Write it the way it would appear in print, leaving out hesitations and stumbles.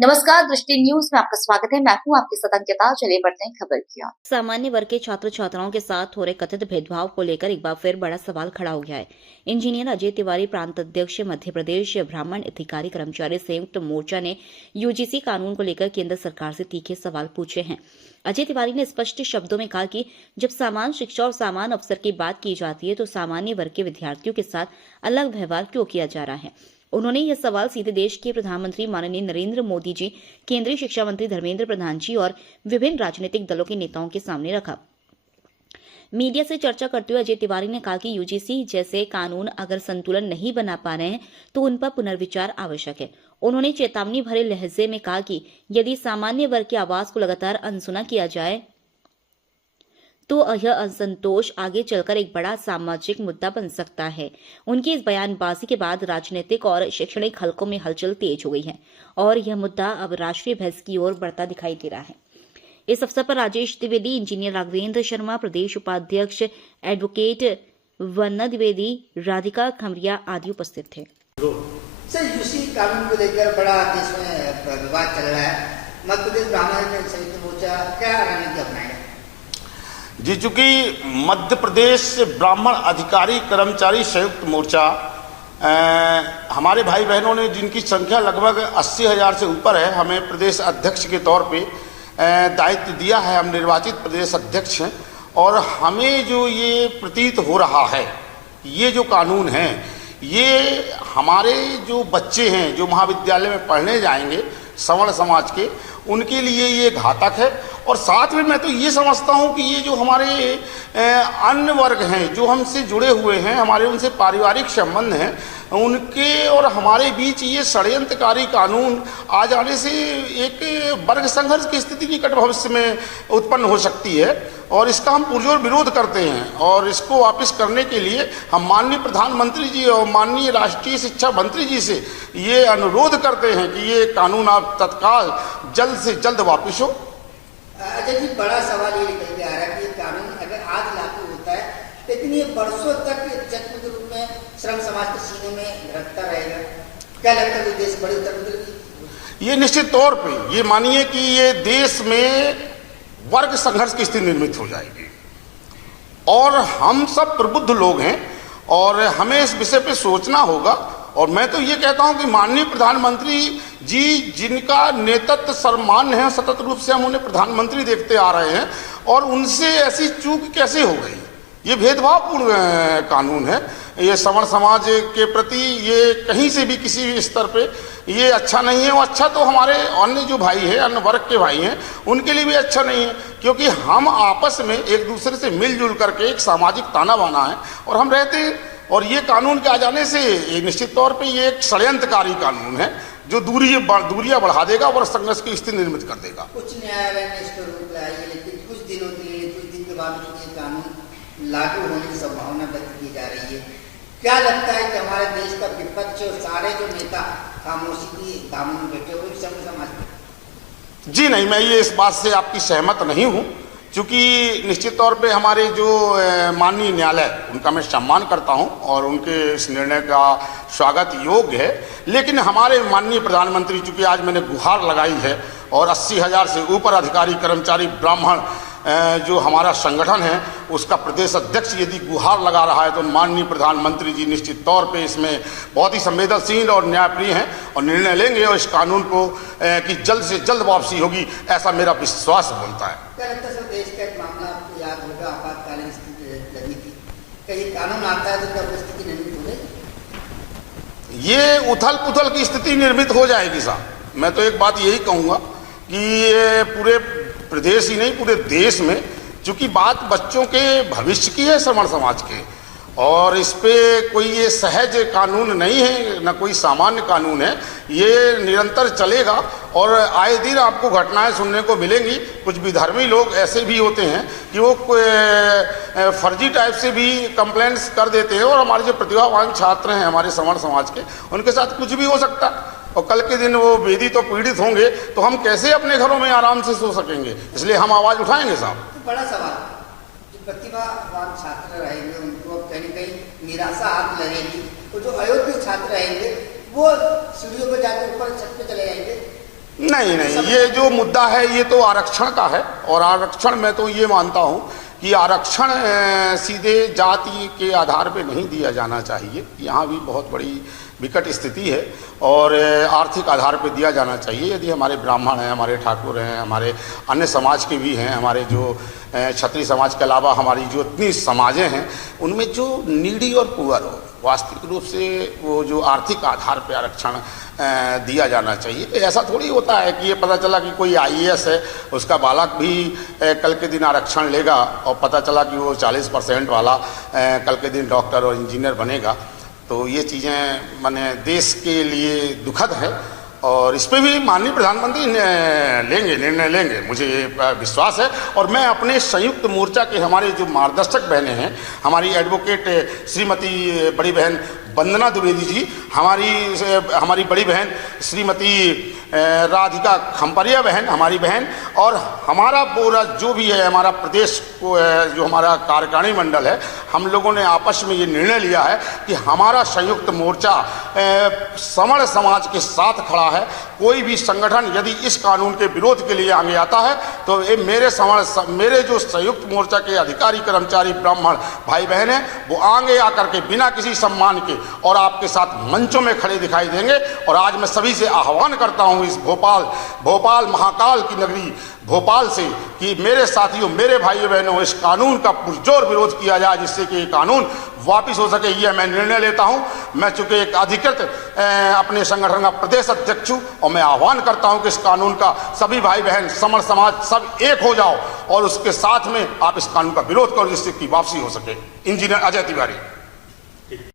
नमस्कार, दृष्टि न्यूज में आपका स्वागत है। मैं हूं आपके साथ अंकिता। चलिए बढ़ते हैं खबर की ओर। सामान्य वर्ग के छात्र छात्राओं के साथ हो रहे कथित भेदभाव को लेकर एक बार फिर बड़ा सवाल खड़ा हो गया है। इंजीनियर अजय तिवारी, प्रांत अध्यक्ष मध्य प्रदेश ब्राह्मण अधिकारी कर्मचारी संयुक्त मोर्चा ने यूजीसी कानून को लेकर केंद्र सरकार से तीखे सवाल पूछे हैं। अजय तिवारी ने स्पष्ट शब्दों में कहा कि जब समान शिक्षा और समान अवसर की बात की जाती है तो सामान्य वर्ग के विद्यार्थियों के साथ अलग व्यवहार क्यों किया जा रहा है। उन्होंने यह सवाल सीधे देश के प्रधानमंत्री माननीय नरेंद्र मोदी जी, केंद्रीय शिक्षा मंत्री धर्मेंद्र प्रधान जी और विभिन्न राजनीतिक दलों के नेताओं के सामने रखा। मीडिया से चर्चा करते हुए अजय तिवारी ने कहा कि यूजीसी जैसे कानून अगर संतुलन नहीं बना पा रहे हैं तो उन पर पुनर्विचार आवश्यक है। उन्होंने चेतावनी भरे लहजे में कहा कि यदि सामान्य वर्ग की आवाज को लगातार अनसुना किया जाए तो यह असंतोष आगे चलकर एक बड़ा सामाजिक मुद्दा बन सकता है। उनकी इस बयानबाजी के बाद राजनीतिक और शैक्षणिक हलकों में हलचल तेज हो गई है और यह मुद्दा अब राष्ट्रीय बहस की ओर बढ़ता दिखाई दे रहा है। इस अवसर पर राजेश द्विवेदी, इंजीनियर राघवेंद्र शर्मा, प्रदेश उपाध्यक्ष एडवोकेट वन्ना द्विवेदी, राधिका खमरिया आदि उपस्थित थे। सर, यूसी कानून को लेकर बड़ा देश में विवाद चल रहा है। मध्य प्रदेश ब्राह्मण संयुक्त मोर्चा क्या रणनीति अपनाएगा? जी, चूंकि मध्य प्रदेश ब्राह्मण अधिकारी कर्मचारी संयुक्त मोर्चा हमारे भाई बहनों ने, जिनकी संख्या लगभग 80,000 से ऊपर है, हमें प्रदेश अध्यक्ष के तौर पे दायित्व दिया है। हम निर्वाचित प्रदेश अध्यक्ष हैं और हमें जो ये प्रतीत हो रहा है, ये जो कानून है, ये हमारे जो बच्चे हैं जो महाविद्यालय में पढ़ने जाएंगे सवर्ण समाज के, उनके लिए ये घातक है। और साथ में मैं तो ये समझता हूँ कि ये जो हमारे अन्य वर्ग हैं जो हमसे जुड़े हुए हैं, हमारे उनसे पारिवारिक संबंध हैं, उनके और हमारे बीच ये षड्यंत्रकारी कानून आ जाने से एक वर्ग संघर्ष की स्थिति निकट भविष्य में उत्पन्न हो सकती है और इसका हम पुरजोर विरोध करते हैं। और इसको वापस करने के लिए हम माननीय प्रधानमंत्री जी और माननीय राष्ट्रीय शिक्षा मंत्री जी से ये अनुरोध करते हैं कि ये कानून आप तत्काल जल्द से जल्द वापस हो। अजय जी, बड़ा सवाल ये निकल के आ रहा है कि ये कानून अगर आज लागू होता है लेकिन ये बरसों तक जख्म के रूप में श्रम समाज के सीने में रखता रहेगा। क्या लगता है देश बड़ी उत्तर? ये निश्चित तौर पे ये मानिए कि ये देश में वर्ग संघर्ष की स्थिति निर्मित हो जाएगी और हम सब प्रबुद्ध लोग हैं और हमें इस विषय पे सोचना होगा। और मैं तो ये कहता हूं कि माननीय प्रधानमंत्री जी, जिनका नेतृत्व सर्वमान्य है, सतत रूप से हम उन्हें प्रधानमंत्री देखते आ रहे हैं, और उनसे ऐसी चूक कैसे हो गई? ये भेदभावपूर्ण कानून है। ये सवर्ण समाज के प्रति ये कहीं से भी किसी भी स्तर पे ये अच्छा नहीं है। और अच्छा तो हमारे अन्य जो भाई हैं, अन्य वर्ग के भाई हैं, उनके लिए भी अच्छा नहीं है, क्योंकि हम आपस में एक दूसरे से मिलजुल करके एक सामाजिक ताना बाना है और हम रहते हैं। और ये कानून के आ जाने से ये निश्चित तौर पे ये एक षड्यंत्रकारी कानून है जो दूरियां बढ़ा देगा और संघर्ष की स्थिति निर्मित कर देगा। उच्च न्यायालय ने इसको रोक लगाई है, लेकिन कुछ दिनों के लिए, कुछ दिन के बाद ये कानून लागू होने की संभावना व्यक्त की जा रही है। क्या लगता है कि हमारे देश का विपक्ष और सारे जो नेता खामोशी की दामन में बैठे हुए समाज में? जी नहीं, मैं ये इस बात से आपकी सहमत नहीं हूँ, क्योंकि निश्चित तौर पे हमारे जो माननीय न्यायालय, उनका मैं सम्मान करता हूं और उनके इस निर्णय का स्वागत योग्य है। लेकिन हमारे माननीय प्रधानमंत्री, चूंकि आज मैंने गुहार लगाई है और 80,000 से ऊपर अधिकारी कर्मचारी ब्राह्मण जो हमारा संगठन है, उसका प्रदेश अध्यक्ष यदि गुहार लगा रहा है, तो माननीय प्रधानमंत्री जी निश्चित तौर पे इसमें बहुत ही संवेदनशील और न्यायप्रिय हैं और निर्णय लेंगे और इस कानून को की जल्द से जल्द वापसी होगी, ऐसा मेरा विश्वास बनता है। क्या लगता है सर, देश का एक मामला आपको याद होगा, आपातकालीन स्थिति लगी थी, कहीं कानून आता है तो क्या स्थिति निर्मित हो जाएगी? ये उथल पुथल की स्थिति निर्मित हो जाएगी साहब। मैं तो एक बात यही कहूँगा कि ये पूरे प्रदेश ही नहीं, पूरे देश में, चूंकि बात बच्चों के भविष्य की है, सवर्ण समाज के, और इस पे कोई ये सहज कानून नहीं है, न कोई सामान्य कानून है। ये निरंतर चलेगा और आए दिन आपको घटनाएं सुनने को मिलेंगी। कुछ विधर्मी लोग ऐसे भी होते हैं कि वो फर्जी टाइप से भी कंप्लेंट्स कर देते हैं और हमारे जो प्रतिभावान छात्र हैं हमारे सवर्ण समाज के, उनके साथ कुछ भी हो सकता है और कल के दिन वो वेदी तो पीड़ित होंगे, तो हम कैसे अपने घरों में आराम से सो सकेंगे? इसलिए हम आवाज उठाएंगे साहब। तो बड़ा सवाल, जो प्रतिभावान छात्र रहेंगे उनको कहीं न कहीं निराशा हाथ लगेगी, तो जो अयोग्य छात्र रहेंगे वो सीढ़ियों पर जाकर ऊपर छत पे चले जाएंगे। नहीं नहीं, ये जो मुद्दा है ये तो आरक्षण का है, और आरक्षण मैं तो ये मानता हूँ कि आरक्षण सीधे जाति के आधार पे नहीं दिया जाना चाहिए। यहाँ भी बहुत बड़ी विकट स्थिति है, और आर्थिक आधार पे दिया जाना चाहिए। यदि हमारे ब्राह्मण हैं, हमारे ठाकुर हैं, हमारे अन्य समाज के भी हैं, हमारे जो क्षत्रिय समाज के अलावा हमारी जो इतनी समाजें हैं, उनमें जो नीडी और पुअर हो, वास्तविक रूप से वो जो आर्थिक आधार पे आरक्षण दिया जाना चाहिए। ऐसा थोड़ी होता है कि ये पता चला कि कोई IAS है, उसका बालक भी कल के दिन आरक्षण लेगा, और पता चला कि वो 40% वाला कल के दिन डॉक्टर और इंजीनियर बनेगा। तो ये चीज़ें माने देश के लिए दुखद है, और इस पर भी माननीय प्रधानमंत्री निर्णय लेंगे, मुझे विश्वास है। और मैं अपने संयुक्त मोर्चा के हमारे जो मार्गदर्शक बहनें हैं, हमारी एडवोकेट श्रीमती बड़ी बहन वंदना द्विवेदी जी, हमारी बड़ी बहन श्रीमती राधिका खम्परिया बहन, हमारी बहन, और हमारा पूरा जो भी है हमारा प्रदेश को जो हमारा कार्यकारिणी मंडल है, हम लोगों ने आपस में ये निर्णय लिया है कि हमारा संयुक्त मोर्चा समण समाज के साथ खड़ा है। कोई भी संगठन यदि इस कानून के विरोध के लिए आगे आता है तो ये मेरे जो संयुक्त मोर्चा के अधिकारी कर्मचारी ब्राह्मण भाई बहन हैं, वो आगे आकर के बिना किसी सम्मान के और आपके साथ मंचों में खड़े दिखाई देंगे। और आज मैं सभी से आह्वान करता हूं इस भोपाल महाकाल की नगरी भोपाल से कि मेरे साथियों, मेरे भाइयों बहनों, इस कानून का पुरजोर विरोध किया जाए, जिससे कि ये कानून वापिस हो सके। ये मैं निर्णय लेता हूं। मैं चूंकि एक अधिकृत अपने संगठन का प्रदेश अध्यक्ष हूं, और मैं आह्वान करता हूं कि इस कानून का सभी भाई बहन, समर समाज सब एक हो जाओ, और उसके साथ में आप इस कानून का विरोध करो, जिससे कि वापसी हो सके। इंजीनियर अजय तिवारी।